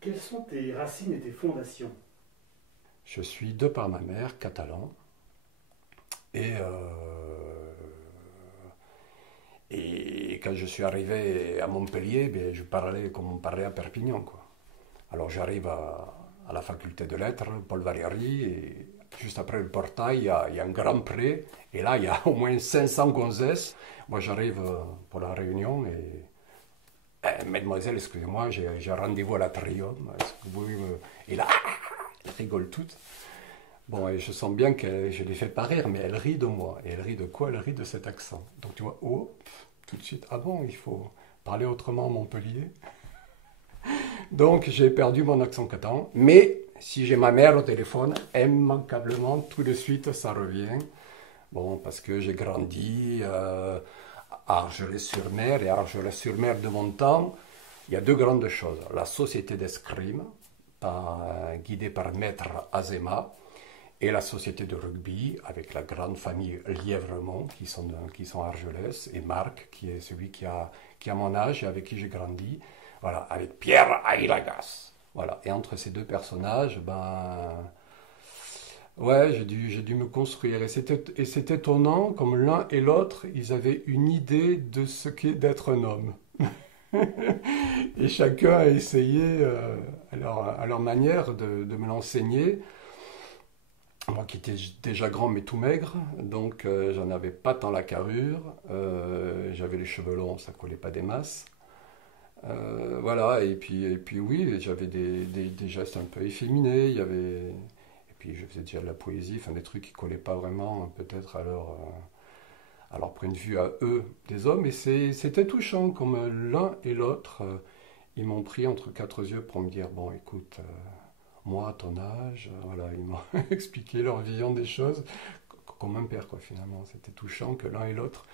Quelles sont tes racines et tes fondations? Je suis, de par ma mère, catalan. Et, et quand je suis arrivé à Montpellier, ben, je parlais comme on parlait à Perpignan, quoi. Alors j'arrive à la faculté de lettres, Paul Valéry, et juste après le portail, il y a un grand pré, et là, il y a au moins 500 gonzesses. Moi, j'arrive pour la réunion, et Mademoiselle, excusez-moi, j'ai rendez-vous à l'Atrium. Est-ce que vous pouvez Et là, elles rigolent toutes. Bon, et je sens bien que je les fais pas rire, mais elle rit de moi. Et elle rit de quoi? Elle rit de cet accent. Donc tu vois, oh, tout de suite, ah bon, il faut parler autrement à Montpellier. Donc j'ai perdu mon accent catalan. Mais si j'ai ma mère au téléphone, immanquablement, tout de suite, ça revient. Bon, parce que j'ai grandi à Argelès-sur-Mer. Et Argelès-sur-Mer de mon temps, il y a deux grandes choses. La société d'escrime, guidée par Maître Azema, et la société de rugby avec la grande famille Lièvremont qui sont à Argelès, et Marc qui est celui qui a mon âge et avec qui j'ai grandi, voilà, avec Pierre Ailagas. Voilà. Et entre ces deux personnages, ben ouais, j'ai dû me construire. Et c'est étonnant comme l'un et l'autre, ils avaient une idée de ce qu'est d'être un homme. Et chacun a essayé à leur manière de me l'enseigner. Moi qui étais déjà grand mais tout maigre, donc j'en avais pas tant la carrure, j'avais les cheveux longs, ça collait pas des masses. Voilà, et puis oui, j'avais des gestes un peu efféminés, et puis je faisais déjà de la poésie, enfin des trucs qui collaient pas vraiment peut-être à leur point de vue à eux, des hommes, et c'était touchant, comme l'un et l'autre, ils m'ont pris entre quatre yeux pour me dire, bon écoute, moi, à ton âge, voilà, ils m'ont expliqué leur vision des choses, comme un père, quoi, finalement. C'était touchant que l'un et l'autre,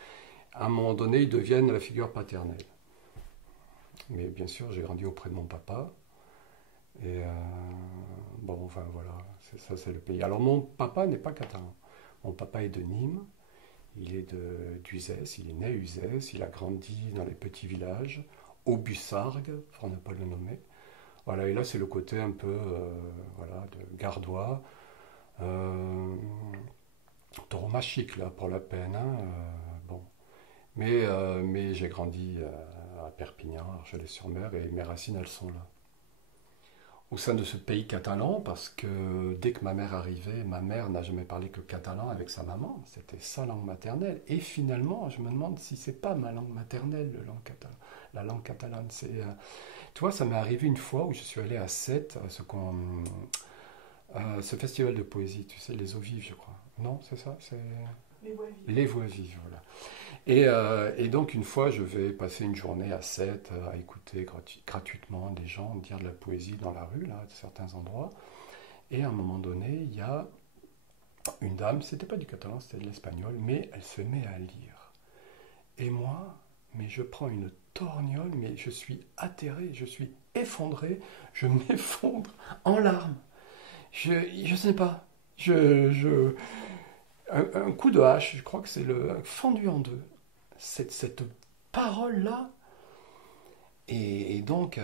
à un moment donné, ils deviennent la figure paternelle. Mais bien sûr, j'ai grandi auprès de mon papa, et bon, enfin, voilà, ça, c'est le pays. Alors, mon papa n'est pas catalan. Mon papa est de Nîmes, il est d'Uzès, il est né à Uzès, il a grandi dans les petits villages, au Bussargues, pour ne pas le nommer. Voilà, et là, c'est le côté un peu voilà, de gardois. Euh, Tauromachique, là, pour la peine. Hein, bon. Mais j'ai grandi à Perpignan, Argelès-sur-Mer, et mes racines, elles sont là. Au sein de ce pays catalan, parce que dès que ma mère arrivait, ma mère n'a jamais parlé que catalan avec sa maman. C'était sa langue maternelle. Et finalement, je me demande si c'est pas ma langue maternelle, la langue catalane. Tu vois, ça m'est arrivé une fois où je suis allé à Sète, ce festival de poésie, tu sais, les eaux vives, je crois. Non, c'est ça, c'est Les voix vives. les voix vives, voilà. Et donc une fois, je vais passer une journée à Sète à écouter gratuitement des gens dire de la poésie dans la rue, là, à certains endroits. Et à un moment donné, il y a une dame, c'était pas du catalan, c'était de l'espagnol, mais elle se met à lire. Et moi, mais je prends une torgnole, mais je suis atterré, je suis effondré, je m'effondre en larmes. Je sais pas, un coup de hache, je crois que c'est le fendu en deux. Cette parole-là, et donc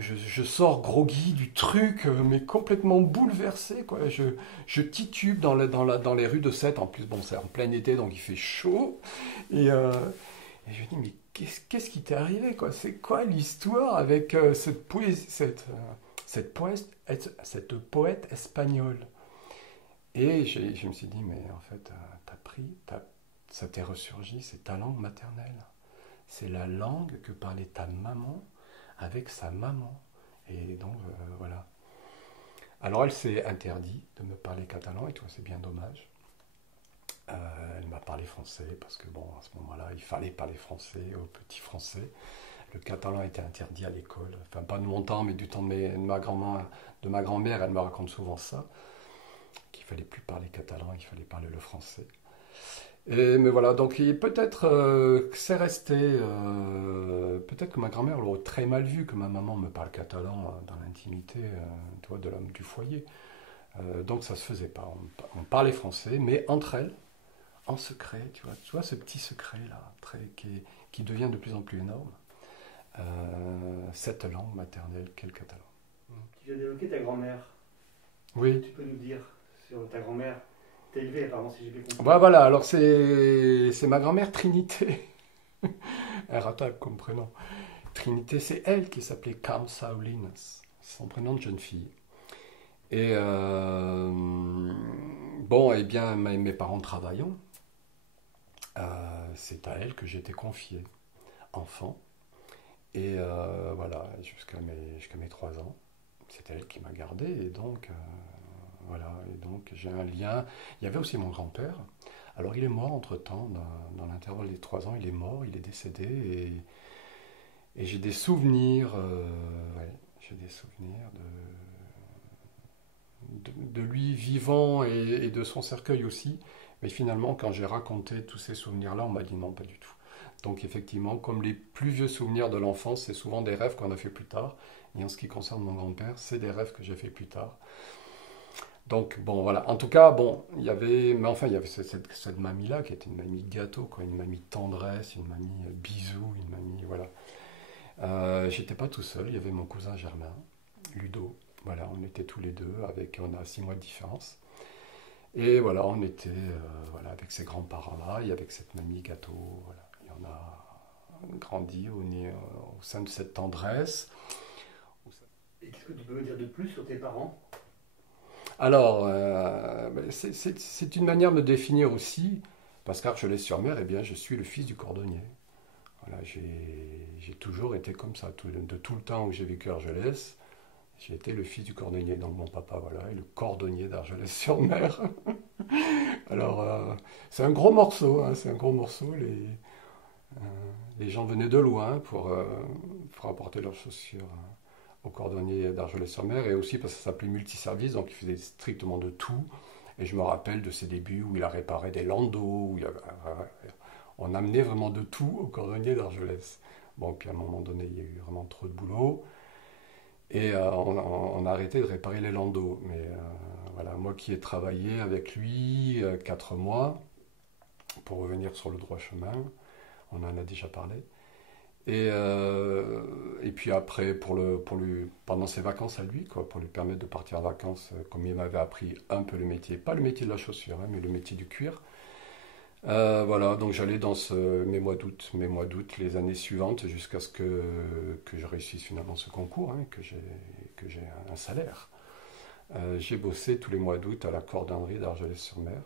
je sors groggy du truc, mais complètement bouleversé, quoi. Je titube dans les rues de Sète. En plus, bon, c'est en plein été, donc il fait chaud. Et je me dis, mais qu'est-ce qui t'est arrivé, quoi? C'est quoi l'histoire avec cette poésie, cette poète espagnole? Et je me suis dit, mais en fait, ça t'est ressurgi, c'est ta langue maternelle. C'est la langue que parlait ta maman avec sa maman. Et donc, voilà. Alors, elle s'est interdit de me parler catalan, et toi, c'est bien dommage. Elle m'a parlé français, parce que, bon, à ce moment-là, il fallait parler français aux petits français. Le catalan était interdit à l'école. Enfin, pas de mon temps, mais du temps de ma grand-mère, elle me raconte souvent ça, qu'il fallait plus parler catalan, il fallait parler le français. Mais voilà, donc peut-être que c'est resté, peut-être que ma grand-mère l'aurait très mal vu que ma maman me parle catalan dans l'intimité, tu vois, de l'homme du foyer. Donc ça se faisait pas. On parlait français, mais entre elles, en secret, tu vois ce petit secret là, qui devient de plus en plus énorme. 7 langues maternelles qu'est le catalan. Tu viens d'évoquer ta grand-mère. Oui. Tu peux nous dire sur ta grand-mère, t'es élevée apparemment si j'ai bien compris. Bah, voilà, alors c'est ma grand-mère Trinité. Elle rattaque comme prénom. Trinité, c'est elle qui s'appelait Carme Saulinas, son prénom de jeune fille. Et bon, eh bien, mes parents travaillant, c'est à elle que j'ai été confié, enfant. Et voilà, jusqu'à mes 3 ans, c'est elle qui m'a gardé. Et donc, voilà, et donc j'ai un lien. Il y avait aussi mon grand-père. Alors, il est mort entre-temps, dans l'intervalle des 3 ans, il est mort, il est décédé. Et j'ai des souvenirs, ouais, j'ai des souvenirs de lui vivant et de son cercueil aussi. Mais finalement, quand j'ai raconté tous ces souvenirs-là, on m'a dit non, pas du tout. Donc effectivement, comme les plus vieux souvenirs de l'enfance, c'est souvent des rêves qu'on a fait plus tard. Et en ce qui concerne mon grand-père, c'est des rêves que j'ai fait plus tard. Donc bon, voilà. En tout cas, bon, il y avait, mais enfin, il y avait cette mamie-là qui était une mamie gâteau, quoi, une mamie tendresse, une mamie bisou, une mamie, voilà. J'étais pas tout seul, il y avait mon cousin Germain, Ludo. Voilà, on était tous les deux, on a 6 mois de différence. Et voilà, on était voilà, avec ces grands-parents-là et avec cette mamie gâteau. Voilà. Et on a grandi au sein de cette tendresse. Et qu'est-ce que tu peux me dire de plus sur tes parents? Alors, c'est une manière de me définir aussi, parce qu'Argelès-sur-Mer, eh bien, je suis le fils du cordonnier. Voilà, j'ai toujours été comme ça, de tout le temps où j'ai vécu à Argelès. J'ai été le fils du cordonnier, donc mon papa, voilà, est le cordonnier d'Argelès-sur-Mer. Alors, c'est un gros morceau, hein, c'est un gros morceau. Les gens venaient de loin pour apporter leurs chaussures au cordonnier d'Argelès-sur-Mer, et aussi parce que ça s'appelait multiservice, donc il faisait strictement de tout. Et je me rappelle de ses débuts où il a réparé des landaux, on amenait vraiment de tout au cordonnier d'Argelès. Bon, puis à un moment donné, il y a eu vraiment trop de boulot. Et on a arrêté de réparer les landaux. Mais voilà, moi qui ai travaillé avec lui 4 mois, pour revenir sur le droit chemin, on en a déjà parlé. Et puis après, pendant ses vacances à lui, quoi, pour lui permettre de partir en vacances, comme il m'avait appris un peu le métier, pas le métier de la chaussure, hein, mais le métier du cuir. Voilà, donc j'allais dans mes mois d'août, les années suivantes, jusqu'à ce que je réussisse finalement ce concours, hein, que j'ai un salaire. J'ai bossé tous les mois d'août à la cordonnerie d'Argelès-sur-Mer.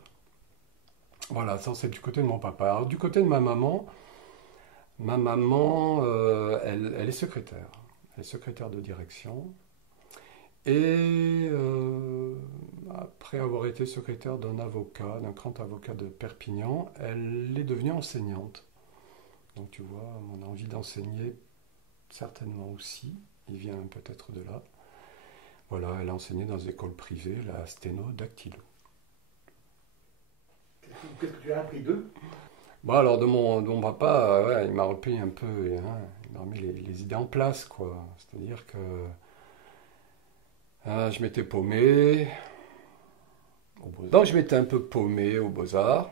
Voilà, ça c'est du côté de mon papa. Alors du côté de ma maman, elle est secrétaire. Elle est secrétaire de direction. Et après avoir été secrétaire d'un grand avocat de Perpignan, elle est devenue enseignante. Donc tu vois, mon envie d'enseigner, certainement aussi, il vient peut-être de là. Voilà, elle a enseigné dans des écoles privées, la sténo-dactylo. Qu'est-ce que tu as appris d'eux? Bon, alors de mon papa, ouais, il m'a repris un peu, hein, il m'a remis les idées en place, quoi. C'est-à-dire que je m'étais paumé aux Beaux-Arts. Donc je m'étais un peu paumé aux Beaux-Arts.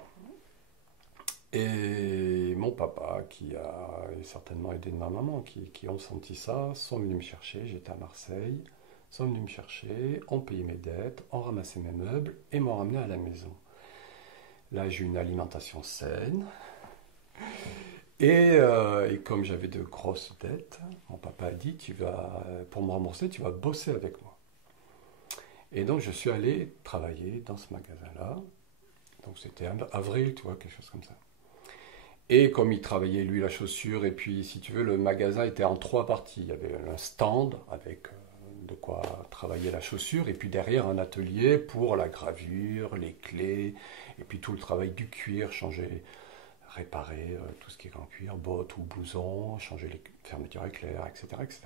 Et mon papa, qui a certainement aidé de ma maman, qui ont senti ça, sont venus me chercher. J'étais à Marseille. Sont venus me chercher, ont payé mes dettes, ont ramassé mes meubles et m'ont ramené à la maison. Là, j'ai eu une alimentation saine. Et comme j'avais de grosses dettes, mon papa a dit, pour me rembourser, tu vas bosser avec moi. Et donc, je suis allé travailler dans ce magasin-là. Donc, c'était avril, tu vois, quelque chose comme ça. Et comme il travaillait, lui, la chaussure, et puis, si tu veux, le magasin était en 3 parties. Il y avait un stand avec de quoi travailler la chaussure, et puis derrière, un atelier pour la gravure, les clés, et puis tout le travail du cuir, réparer tout ce qui est en cuir, bottes ou blousons, changer les fermetures éclairs, etc., etc.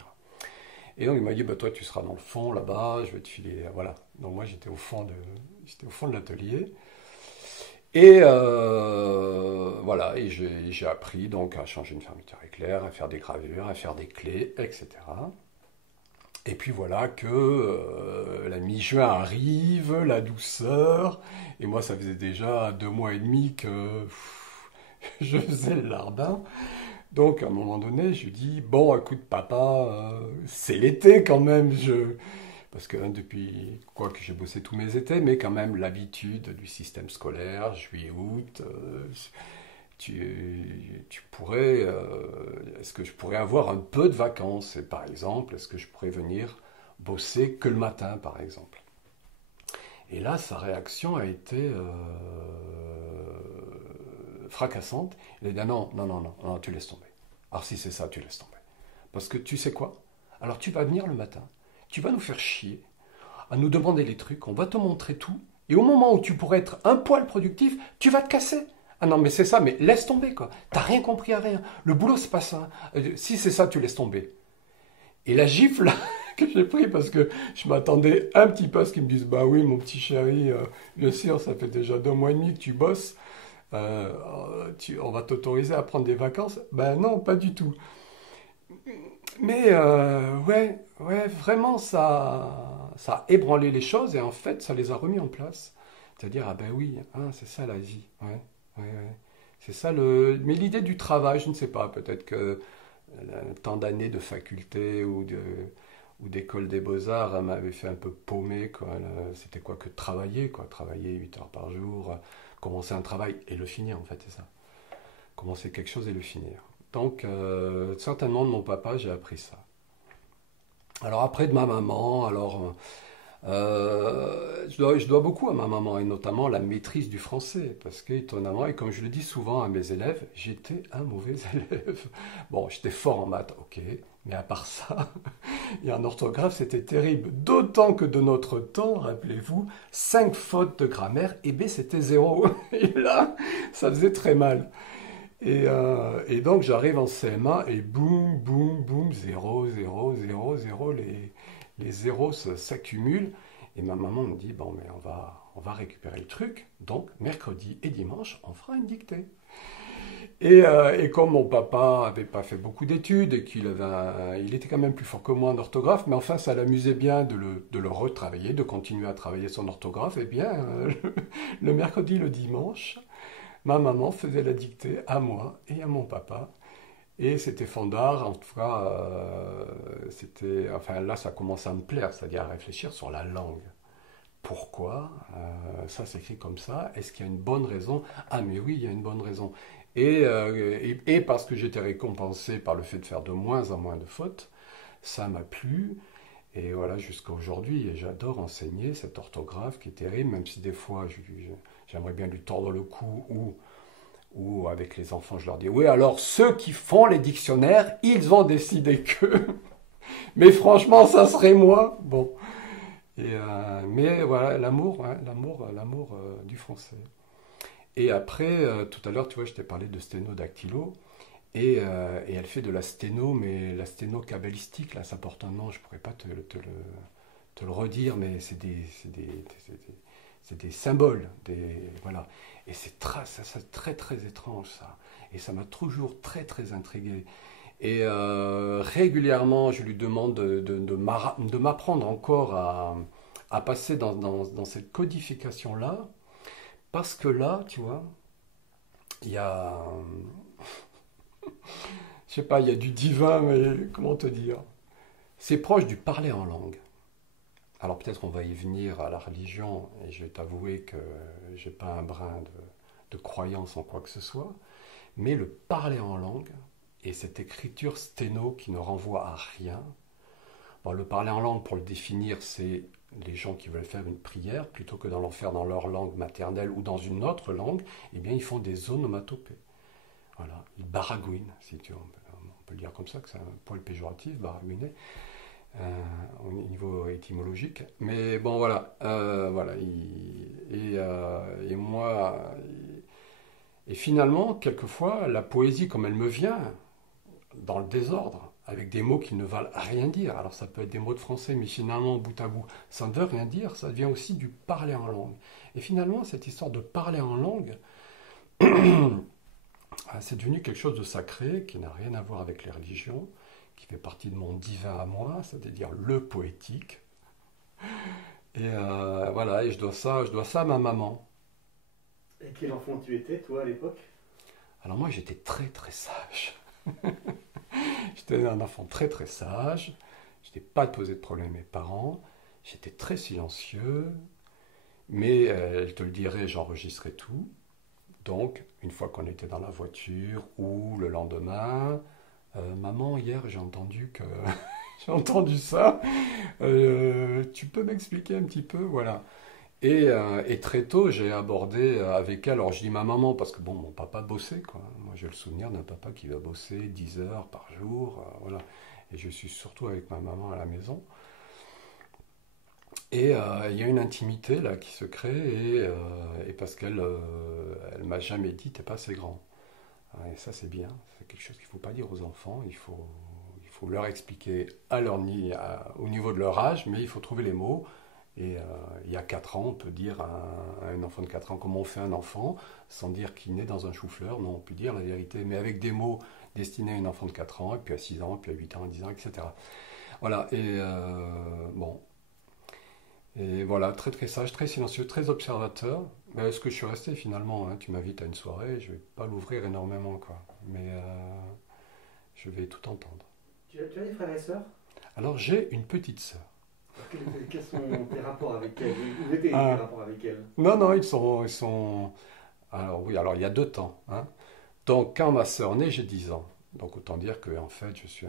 Et donc il m'a dit, bah, toi tu seras dans le fond là-bas, je vais te filer, voilà. Donc moi j'étais au fond de l'atelier. Et voilà, et j'ai appris donc à changer une fermeture éclair, à faire des gravures, à faire des clés, etc. Et puis voilà que la mi-juin arrive, la douceur, et moi ça faisait déjà 2 mois et demi que je faisais le lardin. Donc, à un moment donné, je lui dis, bon, écoute, papa, c'est l'été quand même. Parce que depuis quoi que j'ai bossé tous mes étés, mais quand même l'habitude du système scolaire, juillet, août, tu pourrais, est-ce que je pourrais avoir un peu de vacances? Et par exemple, est-ce que je pourrais venir bosser que le matin, par exemple? Et là, sa réaction a été fracassante. Il a dit, ah non, non, non, non, non, tu laisses tomber. Alors si c'est ça, tu laisses tomber. Parce que tu sais quoi? Alors tu vas venir le matin, tu vas nous faire chier, à nous demander les trucs, on va te montrer tout, et au moment où tu pourrais être un poil productif, tu vas te casser. Ah non, mais c'est ça, mais laisse tomber, quoi. T'as rien compris à rien. Le boulot, c'est pas ça. Si c'est ça, tu laisses tomber. Et la gifle que j'ai pris, parce que je m'attendais un petit peu à ce qu'ils me disent, bah oui, mon petit chéri, bien sûr, ça fait déjà 2 mois et demi que tu bosses, on va t'autoriser à prendre des vacances. Ben non, pas du tout. Mais ouais, ouais, vraiment, ça a ébranlé les choses et en fait, ça les a remis en place. C'est-à-dire, ah ben oui, hein, c'est ça la vie. Ouais, ouais, ouais. C'est ça le. Mais l'idée du travail, je ne sais pas, peut-être que tant d'années de faculté ou d'école des beaux-arts m'avait fait un peu paumer, quoi. C'était quoi que travailler, quoi. Travailler 8 heures par jour, commencer un travail et le finir, en fait, c'est ça. Commencer quelque chose et le finir. Donc, certainement de mon papa, j'ai appris ça. Alors après de ma maman, alors je dois beaucoup à ma maman et notamment la maîtrise du français parce que étonnamment et comme je le dis souvent à mes élèves, j'étais un mauvais élève. Bon, j'étais fort en maths, ok, mais à part ça, et en orthographe c'était terrible. D'autant que de notre temps, rappelez-vous, 5 fautes de grammaire et B c'était zéro. Et là, ça faisait très mal. Et donc j'arrive en CM1 et boum, boum, boum, zéro, zéro, zéro, zéro, les zéros s'accumulent. Et ma maman me dit, bon, mais on va récupérer le truc. Donc, mercredi et dimanche, on fera une dictée. Et comme mon papa n'avait pas fait beaucoup d'études et il était quand même plus fort que moi en orthographe, mais enfin, ça l'amusait bien de le retravailler, de continuer à travailler son orthographe, eh bien, le mercredi, le dimanche, ma maman faisait la dictée à moi et à mon papa. Et c'était fondard, en tout cas, enfin là ça commence à me plaire, c'est-à-dire à réfléchir sur la langue. Pourquoi ça s'écrit comme ça? Est-ce qu'il y a une bonne raison? Ah mais oui, il y a une bonne raison. Et parce que j'étais récompensé par le fait de faire de moins en moins de fautes, ça m'a plu. Et voilà, jusqu'à aujourd'hui, et j'adore enseigner cette orthographe qui est terrible, même si des fois j'aimerais bien lui tordre le cou ou avec les enfants, je leur dis, oui, alors ceux qui font les dictionnaires, ils ont décidé que. Mais franchement, ça serait moi. Bon. Mais voilà, l'amour, hein, l'amour du français. Et après, tout à l'heure, tu vois, je t'ai parlé de sténodactylo. Et elle fait de la sténo, mais la sténo kabbalistique, là, ça porte un nom, je ne pourrais pas te le redire, mais c'est des symboles, voilà. Et c'est très très étrange ça. Et ça m'a toujours très très intrigué. Et régulièrement, je lui demande de m'apprendre encore à passer dans cette codification-là, parce que là, tu vois, il y a, je sais pas, il y a du divin, mais comment te dire? C'est proche du parler en langue. Alors peut-être on va y venir à la religion, et je vais t'avouer que j'ai pas un brin de croyance en quoi que ce soit, mais le parler en langue et cette écriture sténo qui ne renvoie à rien. Bon, le parler en langue, pour le définir, c'est les gens qui veulent faire une prière, plutôt que d'en faire dans leur langue maternelle ou dans une autre langue, eh bien ils font des onomatopées. Voilà, ils baragouinent, si tu veux, on peut le dire comme ça, que c'est un poil péjoratif, baragouiner. Au niveau étymologique. Mais bon, voilà. Voilà. Et moi. Et finalement, quelquefois, la poésie, comme elle me vient, dans le désordre, avec des mots qui ne valent rien dire. Alors, ça peut être des mots de français, mais finalement, bout à bout, ça ne veut rien dire. Ça vient aussi du parler en langue. Et finalement, cette histoire de parler en langue, c'est devenu quelque chose de sacré, qui n'a rien à voir avec les religions, qui fait partie de mon divin à moi, c'est-à-dire le poétique. Et voilà, et je dois ça à ma maman. Et quel enfant tu étais, toi, à l'époque? Alors moi, j'étais très très sage. J'étais un enfant très très sage, je n'ai pas posé de problème à mes parents, j'étais très silencieux, mais elle te le dirait, j'enregistrais tout. Donc, une fois qu'on était dans la voiture ou le lendemain, maman, hier j'ai entendu que j'ai entendu ça. Tu peux m'expliquer un petit peu, voilà. Et très tôt, j'ai abordé avec elle. Alors, je dis ma maman parce que bon, mon papa bossait, quoi. Moi, j'ai le souvenir d'un papa qui va bosser 10 heures par jour, voilà. Et je suis surtout avec ma maman à la maison. Et il y a une intimité là qui se crée et parce qu'elle elle m'a jamais dit t'es pas assez grand. Et ça c'est bien, c'est quelque chose qu'il faut pas dire aux enfants, il faut leur expliquer à leur au niveau de leur âge, mais il faut trouver les mots. Et il y a 4 ans, on peut dire à un enfant de 4 ans comment on fait un enfant sans dire qu'il naît dans un chou-fleur, non, on peut dire la vérité, mais avec des mots destinés à un enfant de 4 ans, et puis à 6 ans, et puis à 8 ans, à 10 ans, etc. Voilà, et bon, et voilà, très très sage, très silencieux, très observateur. Mais est-ce que je suis resté finalement, hein, tu m'invites à une soirée, je vais pas l'ouvrir énormément, quoi. Mais je vais tout entendre. Tu as des frères et sœurs? Alors j'ai une petite sœur. Quels sont tes rapports avec elle? Où étaient tes Ah, rapports avec elle? non, non, ils sont... Alors oui, alors il y a 2 temps, hein. Donc quand ma sœur naît, j'ai 10 ans. Donc autant dire que en fait, je suis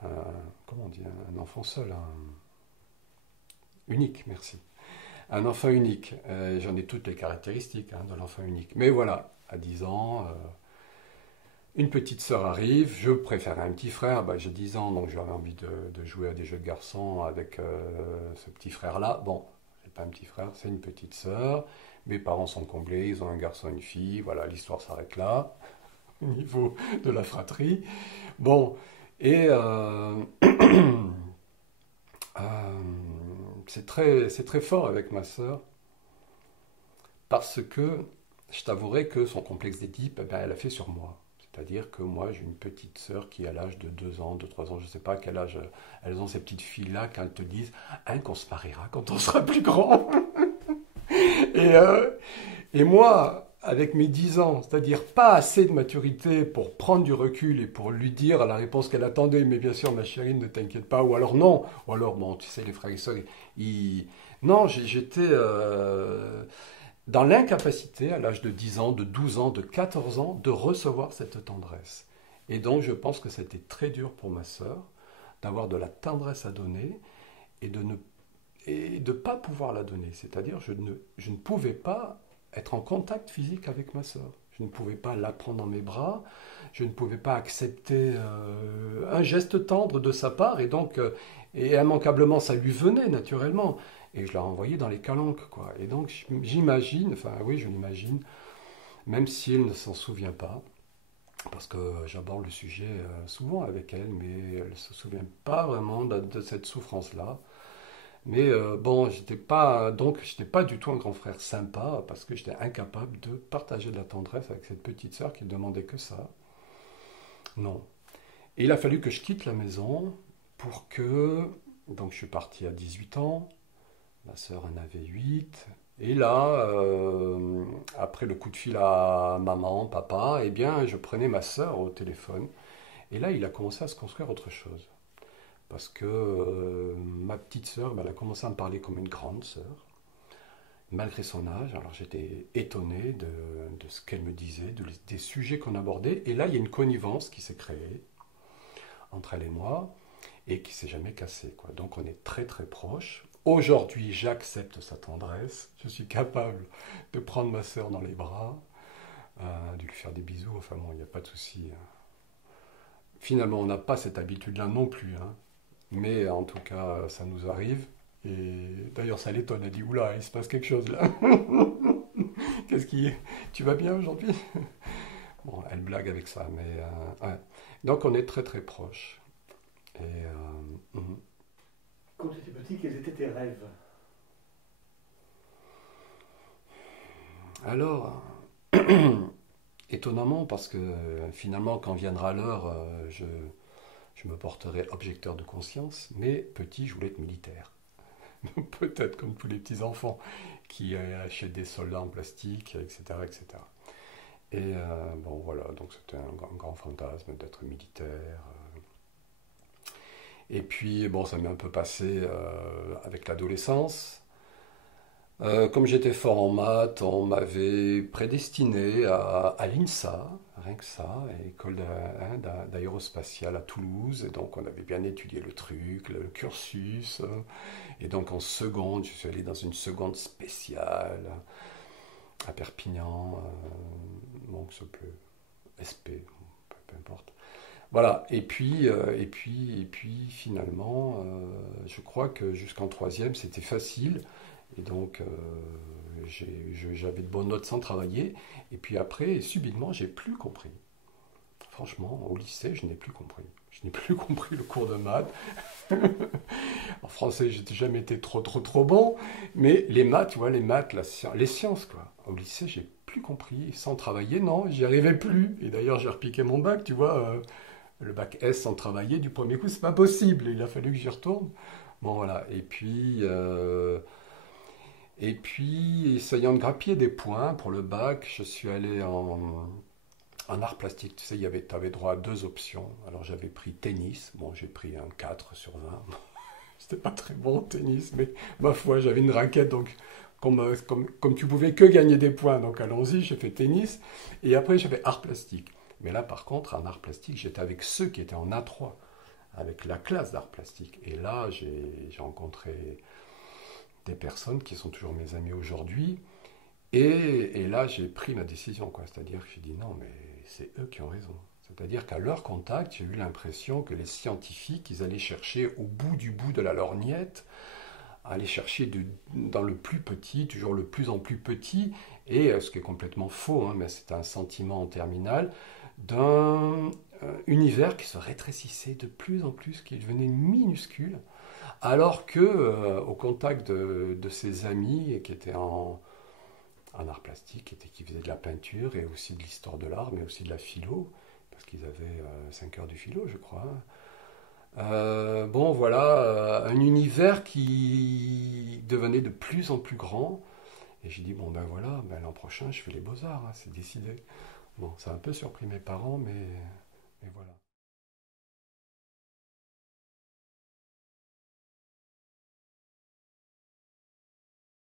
comment on dit, un enfant seul, unique, merci. Un enfant unique. J'en ai toutes les caractéristiques hein, de l'enfant unique. Mais voilà, à 10 ans, une petite sœur arrive. Je préfère un petit frère. Bah, j'ai 10 ans, donc j'avais envie de jouer à des jeux de garçons avec ce petit frère-là. Bon, c'est pas un petit frère, c'est une petite sœur. Mes parents sont comblés, ils ont un garçon et une fille. Voilà, l'histoire s'arrête là, au niveau de la fratrie. Bon, et c'est très fort avec ma sœur. Parce que je t'avouerai que son complexe d'Édipe, eh ben, elle a fait sur moi. C'est-à-dire que moi, j'ai une petite sœur qui a l'âge de 2 ans, de 3 ans, je ne sais pas à quel âge elles ont ces petites filles-là quand elles te disent hein, qu'on se mariera quand on sera plus grand. Et, euh, et moi, avec mes 10 ans, c'est-à-dire pas assez de maturité pour prendre du recul et pour lui dire la réponse qu'elle attendait, mais bien sûr, ma chérie, ne t'inquiète pas, ou alors non, ou alors, bon, tu sais, les frères et sœurs, ils... Non, j'étais dans l'incapacité, à l'âge de 10 ans, de 12 ans, de 14 ans, de recevoir cette tendresse. Et donc, je pense que c'était très dur pour ma sœur d'avoir de la tendresse à donner et de ne pas pouvoir la donner. C'est-à-dire, je ne pouvais pas être en contact physique avec ma sœur. Je ne pouvais pas la prendre dans mes bras, je ne pouvais pas accepter un geste tendre de sa part, et donc, et immanquablement, ça lui venait naturellement. Et je la renvoyais dans les calanques, quoi. Et donc, j'imagine, enfin oui, je l'imagine, même si elle ne s'en souvient pas, parce que j'aborde le sujet souvent avec elle, mais elle ne se souvient pas vraiment de cette souffrance-là. Mais bon, j'étais pas du tout un grand frère sympa parce que j'étais incapable de partager de la tendresse avec cette petite sœur qui ne demandait que ça. Non. Et il a fallu que je quitte la maison pour que... Donc je suis parti à 18 ans, ma sœur en avait 8. Et là, après le coup de fil à maman, papa, eh bien, je prenais ma sœur au téléphone. Et là, il a commencé à se construire autre chose. Parce que ma petite sœur, ben, elle a commencé à me parler comme une grande sœur, malgré son âge. Alors j'étais étonné de ce qu'elle me disait, des sujets qu'on abordait. Et là, il y a une connivence qui s'est créée entre elle et moi et qui s'est jamais cassée, quoi. Donc on est très très proches. Aujourd'hui, j'accepte sa tendresse. Je suis capable de prendre ma sœur dans les bras, de lui faire des bisous. Enfin bon, il n'y a pas de souci. Finalement, on n'a pas cette habitude-là non plus, hein. Mais en tout cas, ça nous arrive. Et d'ailleurs, ça l'étonne. Elle dit oula, il se passe quelque chose là. Qu'est-ce qui est? Tu vas bien aujourd'hui? Bon, elle blague avec ça, mais ouais. Donc, on est très très proches. Et Quand tu étais petit, quels étaient tes rêves? alors, étonnamment, parce que finalement, quand viendra l'heure, je me porterai objecteur de conscience. Mais petit, je voulais être militaire. Peut-être comme tous les petits enfants qui achètent des soldats en plastique, etc., etc. Et bon, voilà, donc c'était un grand fantasme d'être militaire. Et puis, bon, ça m'est un peu passé avec l'adolescence. Comme j'étais fort en maths, on m'avait prédestiné à l'INSA, rien que ça, à l'école d'aérospatiale à Toulouse. Et donc, on avait bien étudié le truc, le cursus. Et donc, en seconde, je suis allé dans une seconde spéciale à Perpignan. Bon, ça peut, SP, peu importe. Voilà, et puis finalement, je crois que jusqu'en troisième, c'était facile. Et donc, j'avais de bonnes notes sans travailler. Et puis après, subitement, j'ai plus compris. Franchement, au lycée, je n'ai plus compris. Je n'ai plus compris le cours de maths. En français, j'ai jamais été trop bon. Mais les maths, tu vois, les maths, les sciences, quoi. Au lycée, j'ai plus compris. Sans travailler, non, j'y arrivais plus. Et d'ailleurs, j'ai repiqué mon bac, tu vois. Le bac S sans travailler, du premier coup, c'est pas possible. Il a fallu que j'y retourne. Bon, voilà. Et puis, essayant de grappiller des points pour le bac, je suis allé en art plastique. Tu sais, tu avais droit à deux options. Alors j'avais pris tennis. Bon, j'ai pris un 4 sur 20. C'était pas très bon au tennis, mais ma foi, j'avais une raquette. Donc, comme tu pouvais que gagner des points, donc allons-y, j'ai fait tennis. Et après, j'ai fait art plastique. Mais là, par contre, en art plastique, j'étais avec ceux qui étaient en A3, avec la classe d'art plastique. Et là, j'ai rencontré des personnes qui sont toujours mes amis aujourd'hui. Et là, j'ai pris ma décision, quoi. C'est-à-dire que j'ai dit non, mais c'est eux qui ont raison. C'est-à-dire qu'à leur contact, j'ai eu l'impression que les scientifiques, ils allaient chercher au bout de la lorgnette, aller chercher dans le plus petit, toujours le plus en plus petit, et ce qui est complètement faux, hein, mais c'est un sentiment en terminale, d'un univers qui se rétrécissait de plus en plus, qui devenait minuscule, alors que au contact de ses amis qui étaient en art plastique, qui faisaient de la peinture et aussi de l'histoire de l'art, mais aussi de la philo, parce qu'ils avaient 5 heures de philo, je crois. Bon, voilà, un univers qui devenait de plus en plus grand. Et j'ai dit, bon, ben voilà, ben l'an prochain, je fais les beaux-arts, hein, c'est décidé. Bon, ça a un peu surpris mes parents, mais voilà.